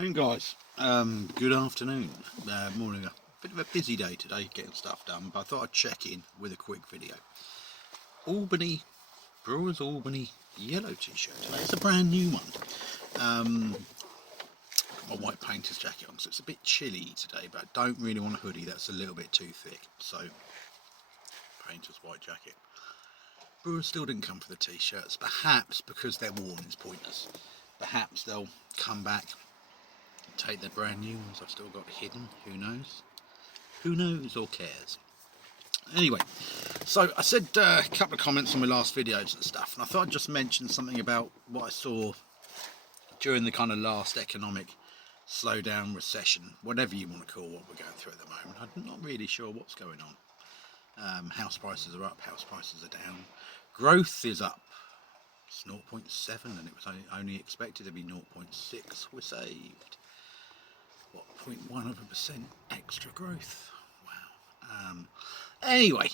Hey guys, good afternoon, morning. A bit of a busy day today getting stuff done, but I thought I'd check in with a quick video. Albany Brewers Albany yellow t-shirt today. It's a brand new one. Got my white painter's jacket on, so it's a bit chilly today, but I don't really want a hoodie that's a little bit too thick. So, painter's white jacket. Brewers still didn't come for the t-shirts, perhaps because they're worn, it's pointless. Perhaps they'll come back, take their brand new ones I've still got hidden. Who knows? Who knows or cares? Anyway, so I said a couple of comments on my last videos and stuff, and I thought I'd just mention something about what I saw during the kind of last economic slowdown, recession, whatever you want to call what we're going through at the moment. I'm not really sure what's going on. House prices are up, house prices are down. Growth is up. It's 0.7 and it was only expected to be 0.6. We're saved. What, 0.1% extra growth? Wow. Anyway,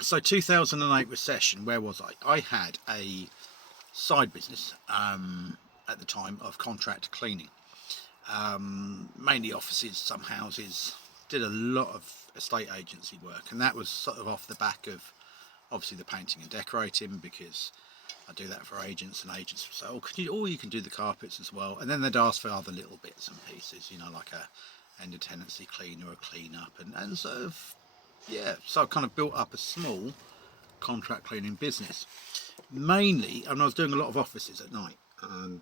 so 2008 recession, where was I? I had a side business at the time of contract cleaning. Mainly offices, some houses, did a lot of estate agency work, and that was sort of off the back of obviously the painting and decorating, because I do that for agents, and agents will say, oh, you can do the carpets as well, and then they'd ask for other little bits and pieces, you know, like a end of tenancy cleaner, a clean up, and sort of, yeah, so I kind of built up a small contract cleaning business, mainly, and I was doing a lot of offices at night. At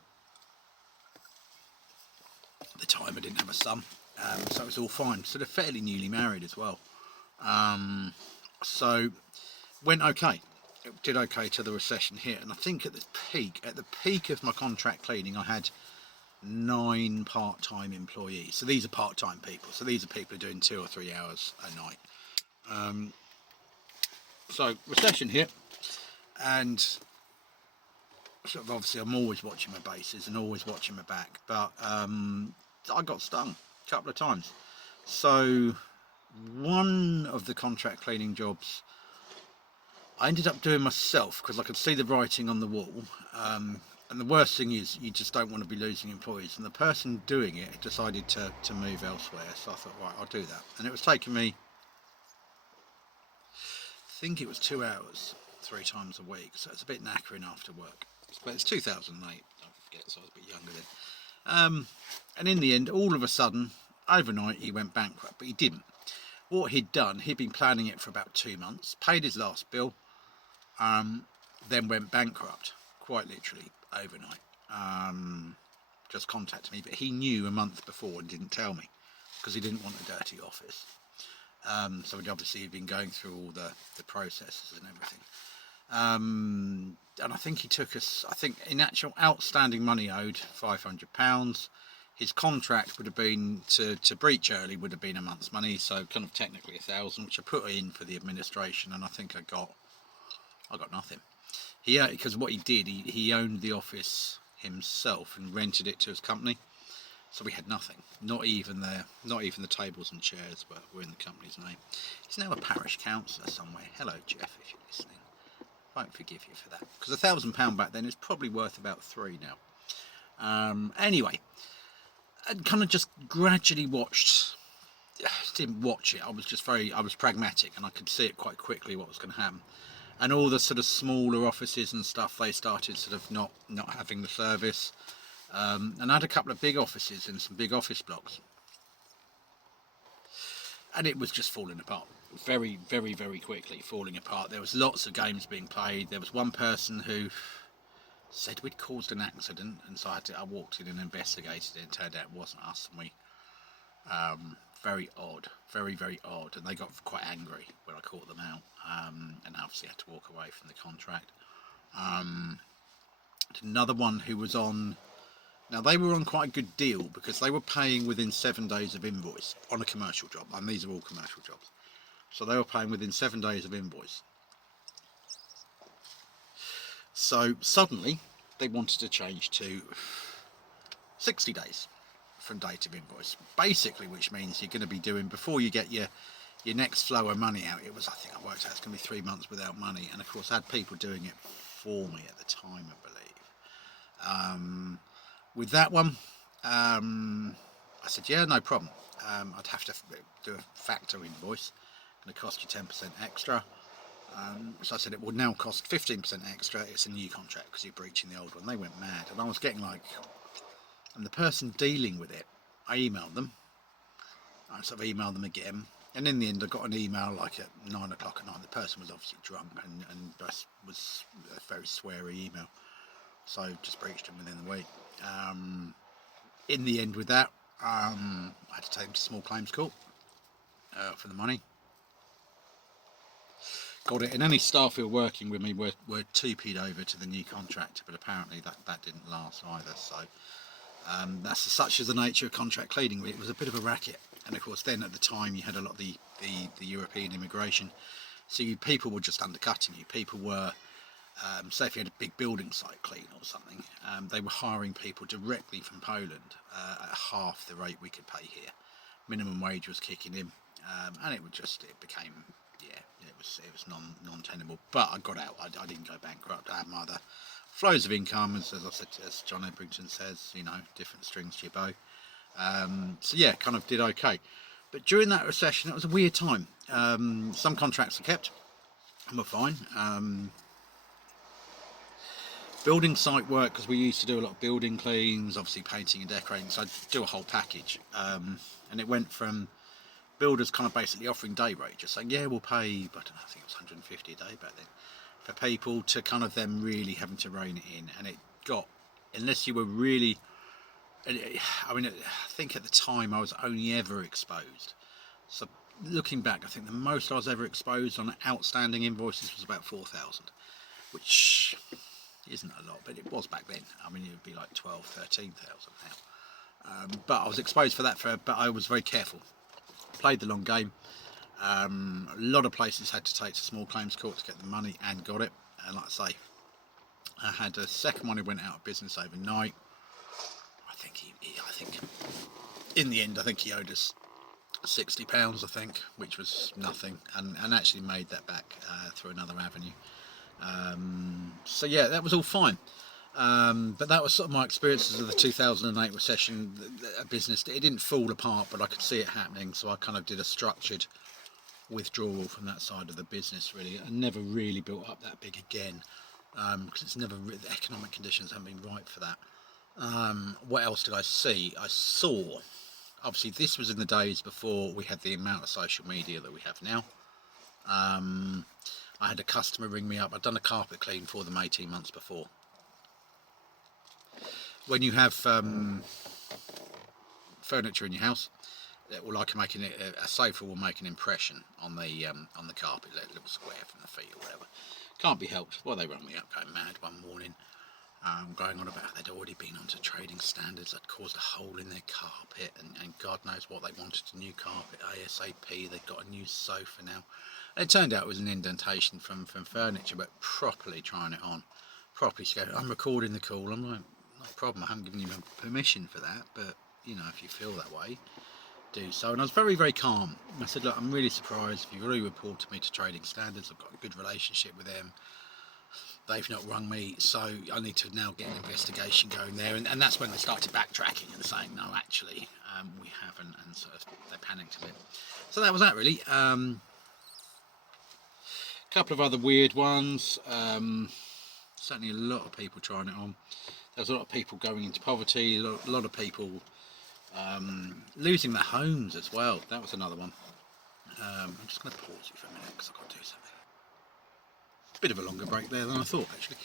the time I didn't have a son, so it was all fine. So they're fairly newly married as well, so went okay. It did okay till the recession hit, and I think at the peak of my contract cleaning, I had 9 part-time employees. So these are part-time people. So these are people who are doing 2 or 3 hours a night. So recession hit, and sort of obviously I'm always watching my bases and always watching my back, but I got stung a couple of times. So one of the contract cleaning jobs I ended up doing myself because I could see the writing on the wall, and the worst thing is you just don't want to be losing employees, and the person doing it decided to move elsewhere, so I thought, right, I'll do that. And it was taking me, I think it was 2 hours 3 times a week, so it's a bit knackering after work, but it's 2008, don't forget, so I was a bit younger then. And in the end, all of a sudden, overnight he went bankrupt, but he didn't. What he'd done, he'd been planning it for about 2 months, paid his last bill, then went bankrupt, quite literally overnight. Just contacted me, but he knew a month before and didn't tell me because he didn't want a dirty office. So he'd obviously been going through all the processes and everything. And I think he took us, I think in actual outstanding money owed £500. His contract would have been to breach early would have been a month's money, so kind of technically 1,000, which I put in for the administration, and I think I got nothing. Because what he did, he owned the office himself and rented it to his company, so we had nothing. Not even the tables and chairs were in the company's name. He's now a parish councillor somewhere. Hello, Jeff, if you're listening. I won't forgive you for that, because £1,000 back then is probably worth about 3 now. Anyway, I kind of just gradually didn't watch it. I was pragmatic, and I could see it quite quickly what was going to happen. And all the sort of smaller offices and stuff, they started sort of not having the service. And I had a couple of big offices in some big office blocks, and it was just falling apart very, very, very quickly. Falling apart. There was lots of games being played. There was one person who said we'd caused an accident, and so I walked in and investigated it, and turned out it wasn't us, and we very odd, very, very odd, and they got quite angry when I caught them out, and obviously had to walk away from the contract. Another one who was on, now they were on quite a good deal because they were paying within 7 days of invoice on a commercial job, and these are all commercial jobs, so they were paying within 7 days of invoice. So suddenly they wanted to change to 60 days from date of invoice, basically, which means you're going to be doing, before you get your next flow of money out, I think I worked out it's going to be 3 months without money, and of course I had people doing it for me at the time, I believe. With that one, I said, yeah, no problem. I'd have to do a factor invoice, going to cost you 10% extra. So I said it would now cost 15% extra. It's a new contract because you're breaching the old one. They went mad, and I was getting like, and the person dealing with it, I emailed them. I sort of emailed them again, and in the end I got an email like at 9 o'clock at night. The person was obviously drunk and was a very sweary email, so just breached them within the week. In the end with that, I had to take them to small claims court for the money. Got it, and any staff who were working with me were 2p'd over to the new contract, but apparently that didn't last either. So that's such as the nature of contract cleaning. It was a bit of a racket, and of course then at the time you had a lot of the European immigration, so people were just undercutting you. People were, say if you had a big building site clean or something, they were hiring people directly from Poland at half the rate we could pay here. Minimum wage was kicking in, and it became, it was non-tenable. But I got out. I didn't go bankrupt. I had my other flows of income, as I said, as John Ebrington says, different strings to your bow. So yeah, kind of did okay. But during that recession, it was a weird time. Some contracts are kept and were fine. Building site work, because we used to do a lot of building cleans, obviously painting and decorating, so I'd do a whole package. And it went from builders kind of basically offering day rate, just saying, yeah, we'll pay, I don't know, I think it was 150 a day back then, for people, to kind of them really having to rein it in. And it got, unless you were really, I mean, I think at the time I was only ever exposed. So looking back, I think the most I was ever exposed on outstanding invoices was about 4,000, which isn't a lot, but it was back then. I mean, it would be like 12, 13,000 now. But I was exposed for that, but I was very careful. Played the long game. A lot of places had to take to small claims court to get the money, and got it. And like I say, I had a second one who went out of business overnight. I think in the end, I think he owed us £60, I think, which was nothing, and actually made that back through another avenue. So yeah, that was all fine. But that was sort of my experiences of the 2008 recession. A business, it didn't fall apart, but I could see it happening, so I kind of did a structured withdrawal from that side of the business, really. I never really built up that big again, because it's never the economic conditions haven't been right for that. What else did I see? I saw, obviously this was in the days before we had the amount of social media that we have now. I had a customer ring me up. I'd done a carpet clean for them 18 months before. When you have furniture in your house, it will like making it, a sofa will make an impression on the carpet. Let it look square from the feet or whatever. Can't be helped. Well, they rang me up going mad one morning, going on about they'd already been onto trading standards. That caused a hole in their carpet, and God knows what they wanted. A new carpet ASAP. They'd got a new sofa now. And it turned out it was an indentation from furniture, but properly trying it on, properly scared. I'm recording the call. I'm like, no problem. I haven't given you permission for that, but if you feel that way, do so. And I was very, very calm. I said, look, I'm really surprised. You've already reported me to trading standards. I've got a good relationship with them. They've not rung me, so I need to now get an investigation going there. And that's when they started backtracking and saying, no, actually, we haven't. And sort of they panicked a bit. So that was that, really. A couple of other weird ones. Certainly a lot of people trying it on. There was a lot of people going into poverty, a lot of people losing their homes as well. That was another one. I'm just going to pause you for a minute because I've got to do something. Bit of a longer break there than I thought, actually.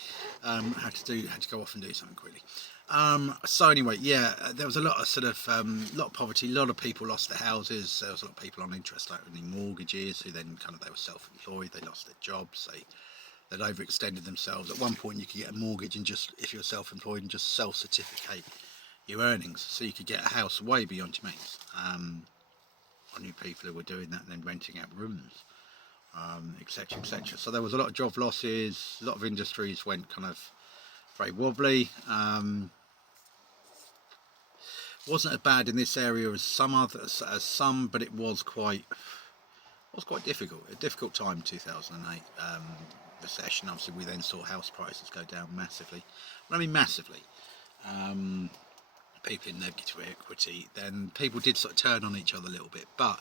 Had to go off and do something quickly. So anyway, yeah, there was a lot of lot of poverty. A lot of people lost their houses. There was a lot of people on interest-only mortgages who then they were self-employed. They lost their jobs. They'd overextended themselves. At one point, you could get a mortgage and just, if you're self-employed, and just self-certificate your earnings, so you could get a house way beyond your means. I knew people who were doing that and then renting out rooms, etc., etc. So there was a lot of job losses. A lot of industries went kind of very wobbly. Wasn't as bad in this area as some, but it was quite difficult. A difficult time, 2008 recession. Obviously, we then saw house prices go down massively. I mean, massively. people in negative equity, then people did sort of turn on each other a little bit, but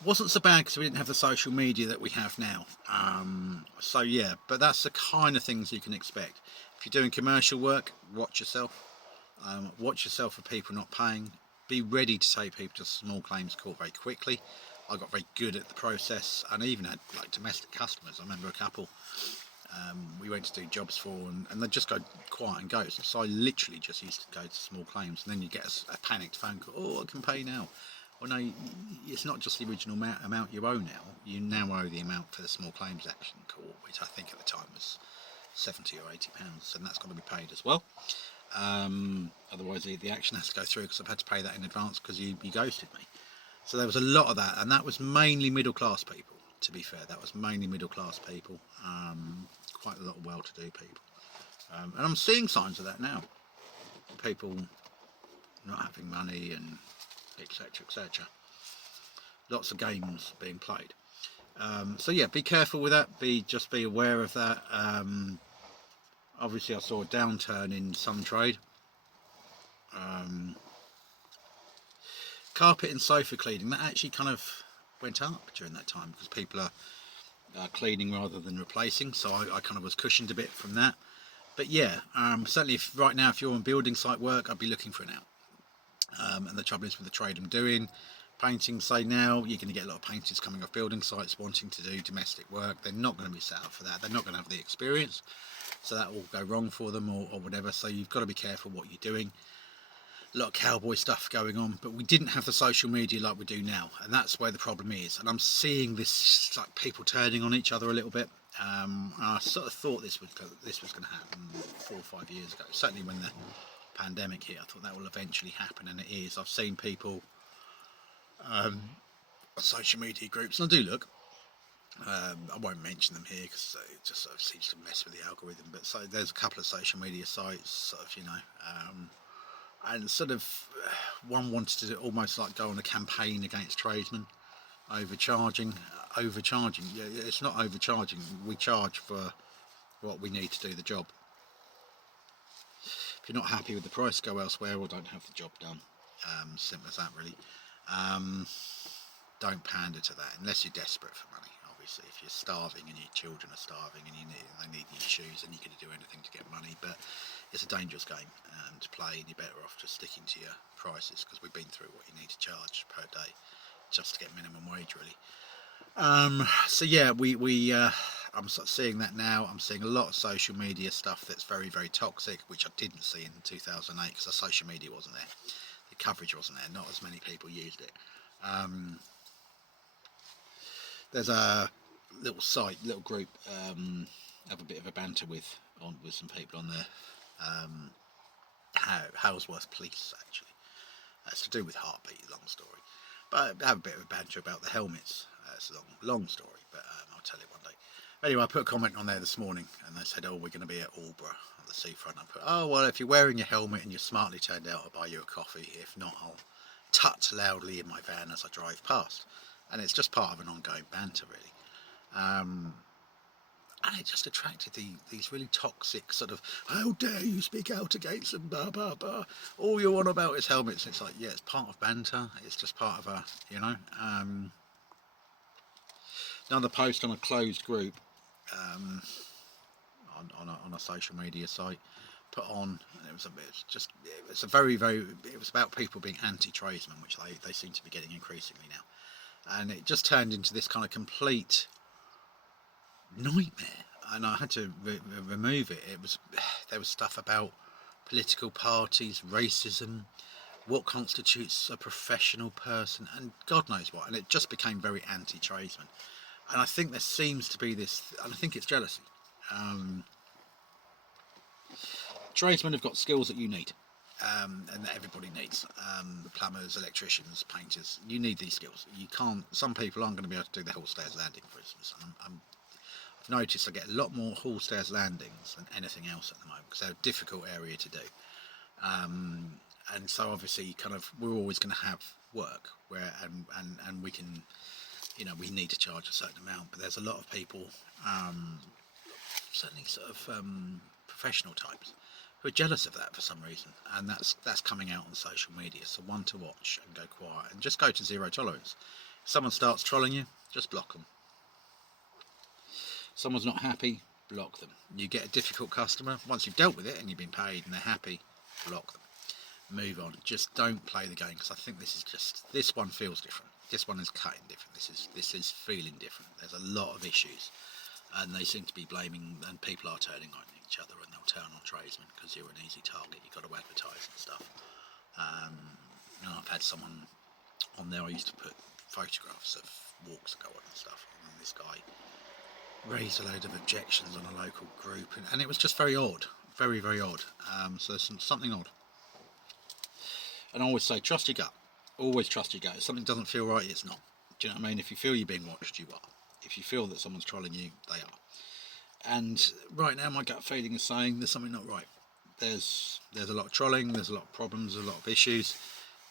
it wasn't so bad because we didn't have the social media that we have now. So yeah, but that's the kind of things you can expect. If you're doing commercial work, watch yourself. Watch yourself for people not paying. Be ready to take people to small claims court very quickly. I got very good at the process, and I even had like domestic customers. I remember a couple we went to do jobs for, and they'd just go quiet and ghost. So I literally just used to go to small claims, and then you get a panicked phone call. Oh, I can pay now. Well, no, it's not just the original amount you owe now. You now owe the amount for the small claims action court, which I think at the time was £70 or £80, and that's got to be paid as well. Otherwise the action has to go through, because I've had to pay that in advance because you ghosted me. So there was a lot of that, and that was mainly middle class people, to be fair. That was mainly middle class people, quite a lot of well-to-do people, and I'm seeing signs of that now. People not having money, and etc, etc. Lots of games being played. So yeah, be careful with that. Just be aware of that. Obviously I saw a downturn in some trade. Carpet and sofa cleaning, that actually kind of went up during that time, because people are cleaning rather than replacing, so I kind of was cushioned a bit from that. But yeah, certainly right now if you're on building site work, I'd be looking for an out. And the trouble is with the trade I'm doing, painting, say now, you're going to get a lot of painters coming off building sites wanting to do domestic work. They're not going to be set up for that. They're not going to have the experience, so that will go wrong for them, or whatever. So you've got to be careful what you're doing. A lot of cowboy stuff going on, but we didn't have the social media like we do now, and that's where the problem is. And I'm seeing this, like, people turning on each other a little bit. I sort of thought this was going to happen 4 or 5 years ago, certainly when the pandemic hit. I thought that will eventually happen, and it is. I've seen people on social media groups, and I do look. I won't mention them here because it just sort of seems to mess with the algorithm, but so there's a couple of social media sites, sort of, and sort of one wanted to almost like go on a campaign against tradesmen, overcharging. Yeah, it's not overcharging. We charge for what we need to do the job. If you're not happy with the price, go elsewhere or don't have the job done. Simple as that, really. Don't pander to that unless you're desperate for money. Obviously, if you're starving and your children are starving and they need new shoes, and you're going to do anything to get money. But it's a dangerous game to play, and you're better off just sticking to your prices, because we've been through what you need to charge per day just to get minimum wage, really. So yeah, I'm sort of seeing that now. I'm seeing a lot of social media stuff that's very, very toxic, which I didn't see in 2008 because the social media wasn't there, the coverage wasn't there, not as many people used it. There's a little group, have a bit of a banter with some people on there. Halesworth Police, actually. It's to do with Heartbeat, long story. But I have a bit of a banter about the helmets. It's a long story, but I'll tell you one day. Anyway, I put a comment on there this morning, and they said, oh, we're going to be at Albury on the seafront. I put, oh, well, if you're wearing your helmet and you're smartly turned out, I'll buy you a coffee. If not, I'll tut loudly in my van as I drive past. And it's just part of an ongoing banter, really. And it just attracted these really toxic sort of, how dare you speak out against them, blah, blah, blah. All you're on about is helmets. It's like, yeah, it's part of banter. It's just part of another post on a closed group on a social media site put on, and it was about people being anti-tradesmen, which they seem to be getting increasingly now. And it just turned into this kind of complete nightmare, and I had to remove it. There was stuff about political parties, racism, what constitutes a professional person, and God knows what, and it just became very anti-tradesman. And I think there seems to be this, and I think it's jealousy. Tradesmen have got skills that you need, and that everybody needs. Plumbers, electricians, painters, you need these skills. You can't. Some people aren't going to be able to do the hall stairs landing, for instance. I've noticed I get a lot more hall stairs landings than anything else at the moment, because they're a difficult area to do. And so obviously, we're always going to have work where, and we can, we need to charge a certain amount. But there's a lot of people, certainly sort of professional types, who are jealous of that for some reason, and that's coming out on social media. So one to watch and go quiet, and just go to zero tolerance. If someone starts trolling you, just block them. Someone's not happy, block them. You get a difficult customer, once you've dealt with it and you've been paid and they're happy, block them. Move on. Just don't play the game, because I think this one feels different. This one is cutting different. This is feeling different. There's a lot of issues, and they seem to be blaming, and people are turning on each other, and they'll turn on tradesmen because you're an easy target. You've got to advertise and stuff. I've had someone on there. I used to put photographs of walks that go on and stuff, and this guy raised a load of objections on a local group, and it was just very odd, very, very odd. So there's something odd. And I always say, trust your gut. Always trust your gut. If something doesn't feel right, it's not. Do you know what I mean? If you feel you're being watched, you are. If you feel that someone's trolling you, they are. And right now, my gut feeling is saying there's something not right. There's a lot of trolling, there's a lot of problems, a lot of issues.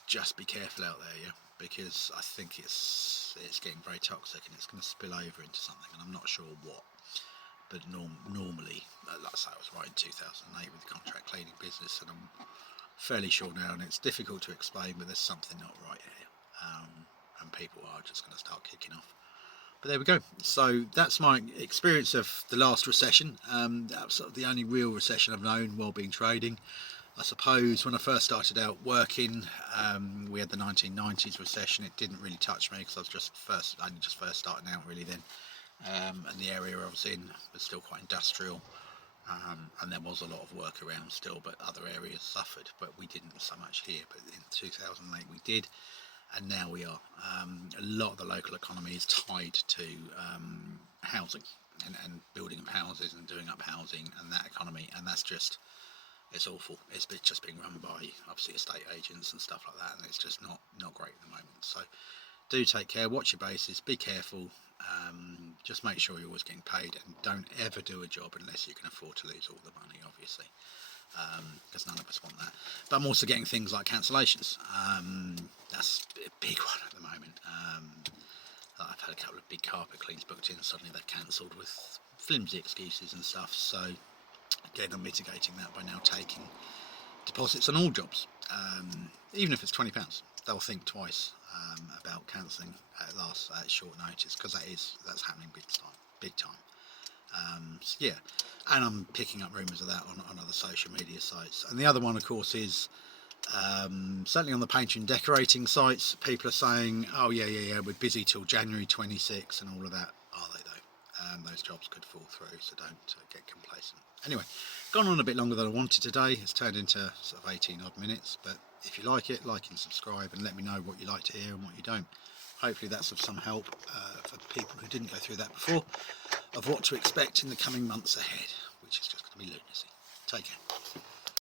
Just be careful out there, yeah? Because I think it's getting very toxic, and it's going to spill over into something, and I'm not sure what. But normally, like I say, I was right in 2008 with the contract cleaning business, and I'm fairly sure now, and it's difficult to explain, but there's something not right here, and people are just going to start kicking off. But there we go. So that's my experience of the last recession. That's sort of the only real recession I've known while being trading. I suppose when I first started out working, we had the 1990s recession. It didn't really touch me because I was only just first starting out really then, and the area I was in was still quite industrial. And there was a lot of work around still, but other areas suffered, but we didn't so much here. But in 2008 we did, and now we are. A lot of the local economy is tied to housing and building of houses and doing up housing and that economy, and it's awful. It's just being run by obviously estate agents and stuff like that, and it's just not great at the moment. So do take care, watch your bases, be careful. Just make sure you're always getting paid, and don't ever do a job unless you can afford to lose all the money, obviously, because none of us want that. But I'm also getting things like cancellations. That's a big one at the moment. I've had a couple of big carpet cleans booked in, suddenly they've cancelled with flimsy excuses and stuff. So again, I'm mitigating that by now taking deposits on all jobs, even if it's £20. They'll think twice about cancelling at short notice, because that's happening big time. So yeah, and I'm picking up rumours of that on other social media sites. And the other one, of course, is certainly on the painting and decorating sites. People are saying, oh yeah, we're busy till January 26 and all of that. Are they though? Those jobs could fall through, so don't get complacent. Anyway, gone on a bit longer than I wanted today. It's turned into sort of 18 odd minutes, but if you like it, like and subscribe, and let me know what you like to hear and what you don't. Hopefully that's of some help for people who didn't go through that before, of what to expect in the coming months ahead, which is just going to be lunacy. Take care.